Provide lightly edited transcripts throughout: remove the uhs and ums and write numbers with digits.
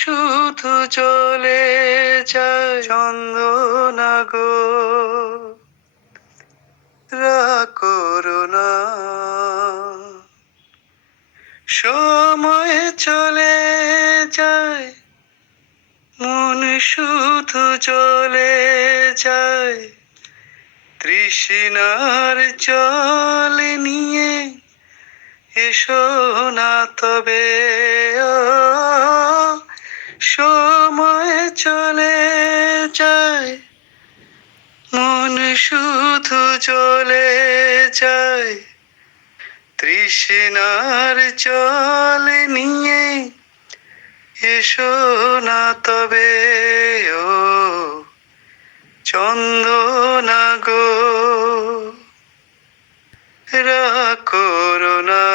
শুধু চলে যায় চন্দনা গো, রাগ করো না। সময় চলে যায়, মন শুধু চলে যায় তৃষ্ণার জল নিয়ে। এসো না তবে, ও সময় চলে যায়, মন শুধু চলে যায় তৃষ্ণার জল নিয়ে। এসো না তবে, ও চন্দনা গো, রাগ করো না।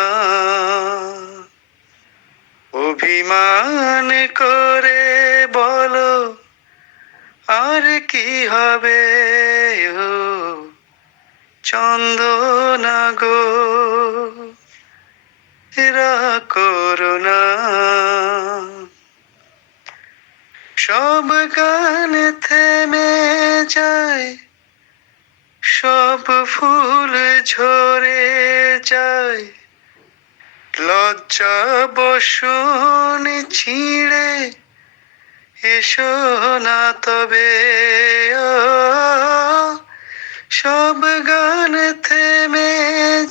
অভিমান করে বলো আর কি হবে, ও চন্দনা গো, রাগ করো না। সব গান থেমে যায়, সব ফুল ঝরে যায়, লজ্জা বসন ছিঁড়ে। এসো না তবে, ও সব গান থেমে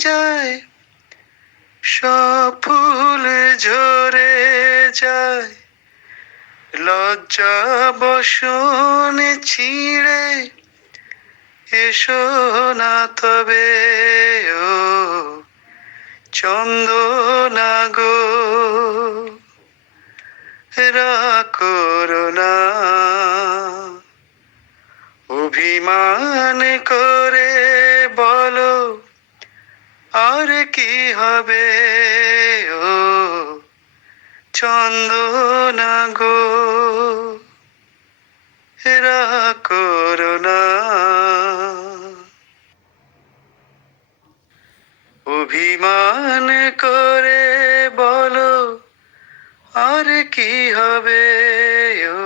যায়, সব ফুল ঝরে যায়, লজ্জা বসন ছিঁড়ে। এসো না তবে, ও চন্দনা গো, রাগ করো না। অভিমান করে বলো আর কি হবে, ও চন্দনা গো, রাগ করো না। অভিমান করে বলো আর কি হবে, ও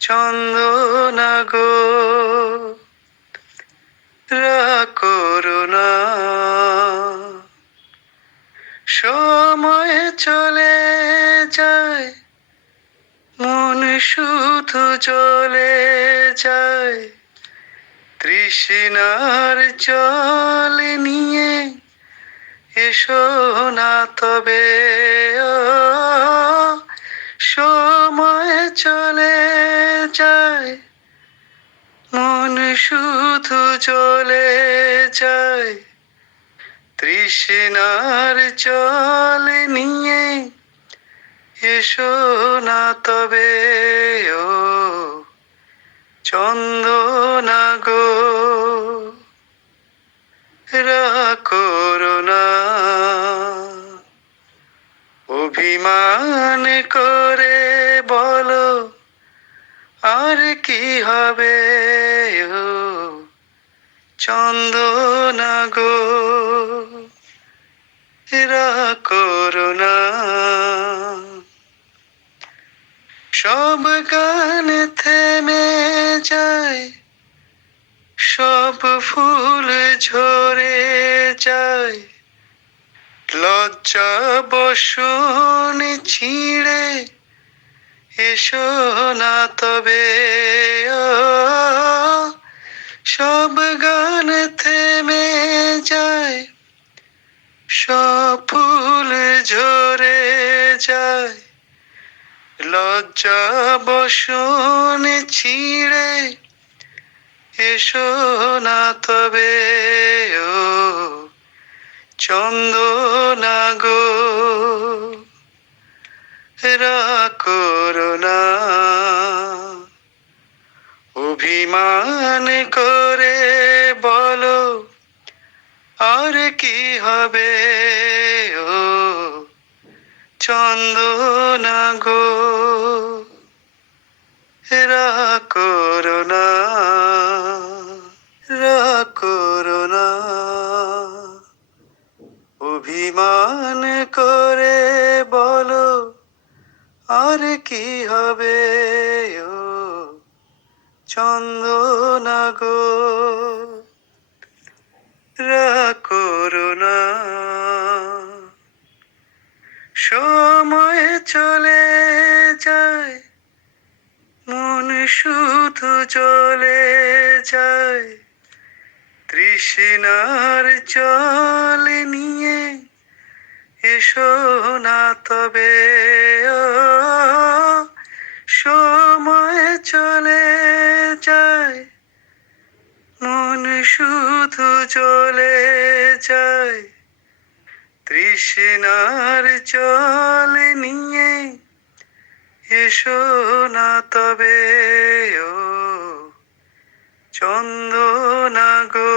চন্দনা গো, রাগ করো না। সময় চলে যায়, মন শুধু চলে যায় তৃষ্ণার জল নিয়ে। এসো না তবে, ও সময় চলে যায়, মন শুধু চলে যায় তৃষ্ণার জল নিয়ে। এসো না তবে, ও চন্দনা গো, রাগ করো না। অভিমান করে বলো আর কি হবে, ও চন্দনা গো, রাগ করো না। সব গান থেমে যায়, সব ফুল ঝরে যায়, লজ্জা বসন ছিঁড়ে। এসো না তবে, ও সব গান থেমে যায়, সব ফুল ঝরে যায়, লজ্জা বসন ছিঁড়ে। এসো না তবে, ও চন্দনা গো, রাগ করো না। অভিমান করে বলো আর কি হবে, ও চন্দনা গো, রাগ করো না, রাগ করো না। অভিমান করে বলো আর কি হবে ও চন্দনা গো, রাগ করো না। সময় চলে যায়, মন শুধু চলে যায়, তৃষ্ণার জল নিয়ে এসো না তবে। ও সময় চলে যায়, মন শুধু চলে যায়, তৃষ্ণার জল নিয়ে এসো না তবে ও চন্দনা গো।